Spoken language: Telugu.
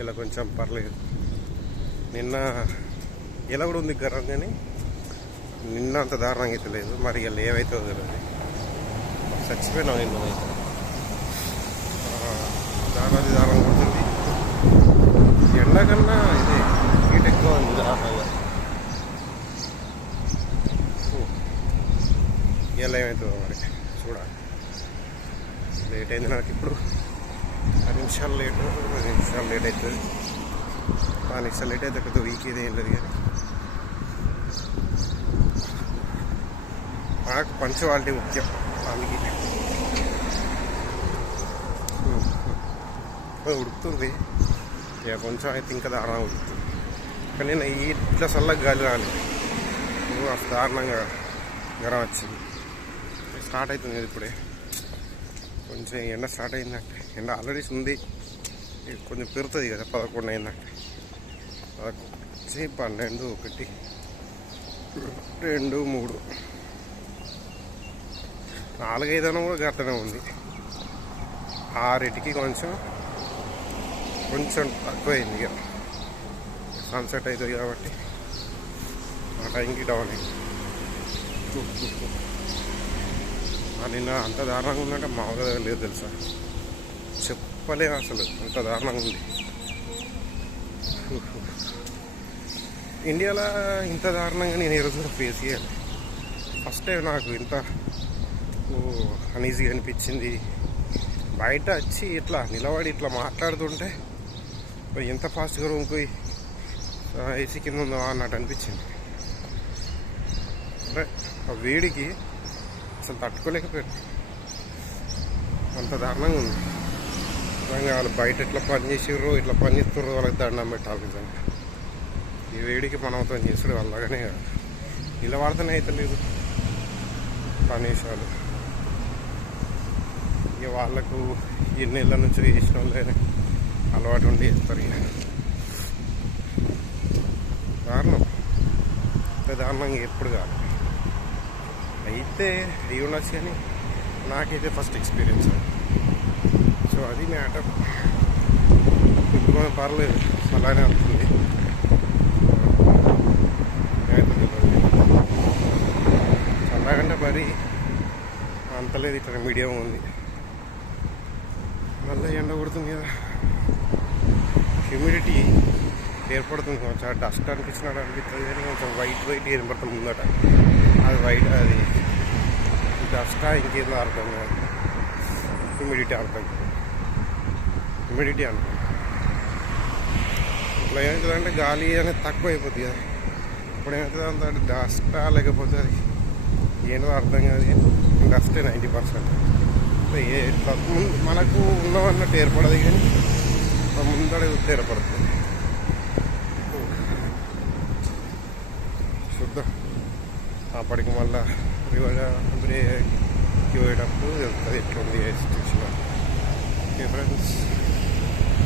ఇలా కొంచెం పర్లేదు. నిన్న ఇలా కూడా ఉంది గర్రం కానీ నిన్న అంత దారుణంగా అయితే లేదు. మరి ఇలా ఏమైతుందో తెలియదు. చచ్చిపోయినాం నిన్న అయితే. దారుణది దారుణంగా ఉంటుంది ఎండ కన్నా ఇది హీట్ ఎక్కువ ఉంది దారుణంగా. ఇలా ఏమవుతుందో మరి చూడాలి. లేట్ అయింది నాకు ఇప్పుడు. పది నిమిషాలు లేట్ పది నిమిషాలు లేట్ అవుతుంది. పది నిమిషాలు లేట్ అయితే పెద్ద వీక్ ఇది ఏం లేదు కానీ. నాకు పంచువాలిటీ ముఖ్యం దానికి ఉడుకుతుంది. ఇక కొంచెం అయితే ఇంకా దారుణంగా ఉడుకుతుంది. కానీ నేను ఈ ఇట్లా చల్లగా గాలి రాలేదు. అసలు దారుణంగా జ్వరం వచ్చింది. స్టార్ట్ అవుతుంది ఇప్పుడే. కొంచెం ఎండ స్టార్ట్ అయిందంటే. ఎండ ఆల్రెడీ ఉంది. ఇది కొంచెం పెరుగుతుంది కదా పదకొండు అయిందంటే. పదకొండు పన్నెండు ఒకటి రెండు మూడు. నాలుగైదన కూడా గట్టనే ఉంది. ఆరింటికి కొంచెం కొంచెం తక్కువైంది ఇక. సన్సెట్ అవుతుంది కాబట్టి ఆ టైంకి డౌన్ అయింది. నిన్న అంత దారుణంగా ఉందంటే మామూలుగా లేదు తెలుసా? చెప్పలేము అసలు అంత దారుణంగా ఉంది. ఇండియాలో ఇంత దారుణంగా నేను ఈరోజు ఫేస్ చేయాలి. ఫస్ట్ టైం నాకు ఇంత అనీజీగా అనిపించింది. బయట వచ్చి ఇట్లా నిలబడి ఇట్లా మాట్లాడుతుంటే ఎంత ఫాస్ట్గా రూమ్కి ఏసీ కింద ఉందో అన్నట్టు అనిపించింది. అంటే ఆ వేడికి అసలు తట్టుకోలేకపోయారు అంత దారుణంగా ఉంది. నిజంగా వాళ్ళు బయట ఎట్లా పని చేసిర్రు ఇట్లా పని చేస్తుర్రో వాళ్ళకి దండం పెట్టాలి నిజంగా. ఈ వేడికి మనతో చేసుడు అలాగనే నిలబడతానే అయితే లేదు. పనిషాలు ఇక వాళ్ళకు ఎన్ని నెలల నుంచి చేసిన వాళ్ళే అలవాటు ఉండి చేస్తారు ఇక. దారుణం. అంత దారుణంగా ఎప్పుడు కాదు. అయితే అయి ఉండొచ్చు కానీ నాకైతే ఫస్ట్ ఎక్స్పీరియన్స్ సో అది మ్యాటర్. ఇప్పుడు మనం పర్లేదు అలానే అవుతుంది చల్లగంటే మరి అంతలేదు ఇక్కడ మీడియం ఉంది. మళ్ళీ ఎండ కొడుతుంది కదా. హ్యూమిడిటీ ఏర్పడుతుంది కొంచెం డస్ట్ అనిపించినట్టు అనిపిస్తుంది కానీ కొంచెం వైట్ వైట్ ఏర్పడుతుంది ముందట. అది వైట్ అది డస్టా ఇంకేందో అర్థం కాదు. హ్యూమిడిటీ అర్థం. హ్యూమిడిటీ అనుకో ఇట్లా ఏమవుతుందంటే గాలి అనేది తక్కువ అయిపోతుంది కదా. ఇప్పుడు ఏమవుతుంది అంత డస్టా లేకపోతే అది ఏంటో అర్థం కాదు డస్టే నైంటీ పర్సెంట్. ఏ ఇట్లా ముందు మనకు ఉన్నవన్నట్టు ఏర్పడదు కానీ ముందడే ఏర్పడుతుంది చేద్దాం. అప్పటికి మళ్ళా బ్రేక్ పోయేటప్పుడు తెలుస్తుంది ఎట్లా ఉంది సిచ్యువేషన్ ఓకే ఫ్రెండ్స్